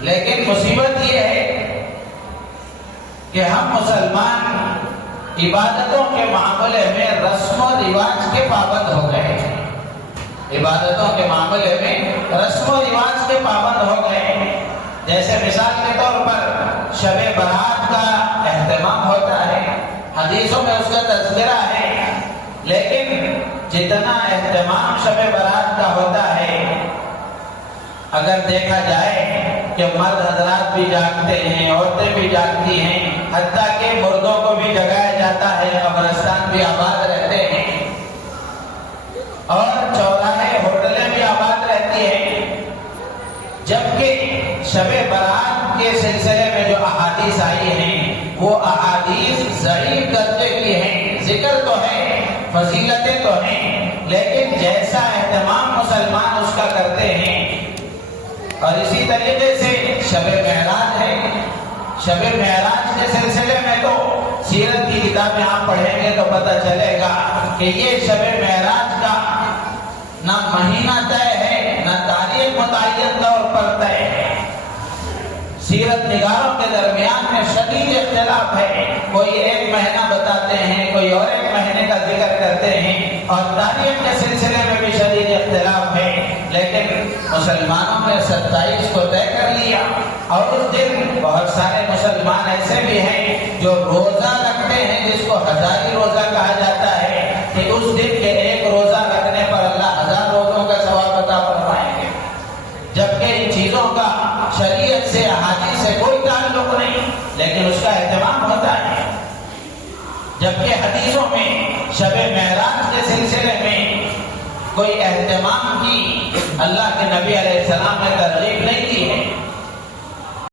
لیکن مصیبت یہ ہے کہ ہم مسلمان عبادتوں کے معاملے میں رسم و رواج کے پابند ہو گئے ہیں۔ عبادتوں کے معاملے میں رسم و رواج کے پابند ہو گئے ہیں۔ جیسے مثال کے طور پر شب برات کا اہتمام ہوتا ہے، حدیثوں میں اس کا تذکرہ ہے، لیکن جتنا اہتمام شب برات کا ہوتا ہے، اگر دیکھا جائے کہ مرد حضرات بھی جاگتے ہیں، عورتیں بھی جاگتی ہیں، حتیٰ کہ مردوں کو بھی جگایا جاتا ہے، قبرستان بھی آباد رہتے ہیں اور چوراہے ہوٹلیں بھی آباد رہتی ہیں، جبکہ شب برات کے سلسلے میں جو احادیث آئی ہیں وہ احادیث ضعیف درجے کی ہیں۔ ذکر تو ہے، فضیلتیں تو ہیں، لیکن جیسا اہتمام مسلمان اس کا کرتے ہیں۔ اور اسی طریقے سے شب معراج ہے، شب معراج کے سلسلے میں تو سیرت کی کتابیں آپ پڑھیں گے تو پتہ چلے گا کہ یہ شب معراج کا نہ مہینہ طے ہے، نہ تاریخ متعین طور پر طے ہے۔ سیرت نگاروں کے درمیان میں شدید اختلاف ہے، کوئی ایک مہینہ بتاتے ہیں، کوئی اور ایک مہینے کا ذکر کرتے ہیں، اور تاریخ کے سلسلے میں بھی شدید اختلاف ہے، لیکن مسلمانوں نے 27 کو طے کر لیا۔ اور اس دن بہت سارے مسلمان ایسے بھی ہیں جو روزہ رکھتے ہیں، جس کو ہزاری روزہ کہا جاتا ہے، کہ اس دن کے ایک روزہ رکھنے پر اللہ 1000 روزوں کا ثواب عطا فرمائیں گے، جبکہ ان چیزوں کا شریعت سے احادیث سے کوئی تعلق نہیں، لیکن اس کا اہتمام ہوتا ہے۔ جبکہ حدیثوں میں شب معراج کے سلسلے میں کوئی اہتمام کی اللہ کے نبی علیہ السلام نے ترغیب نہیں کی ہے۔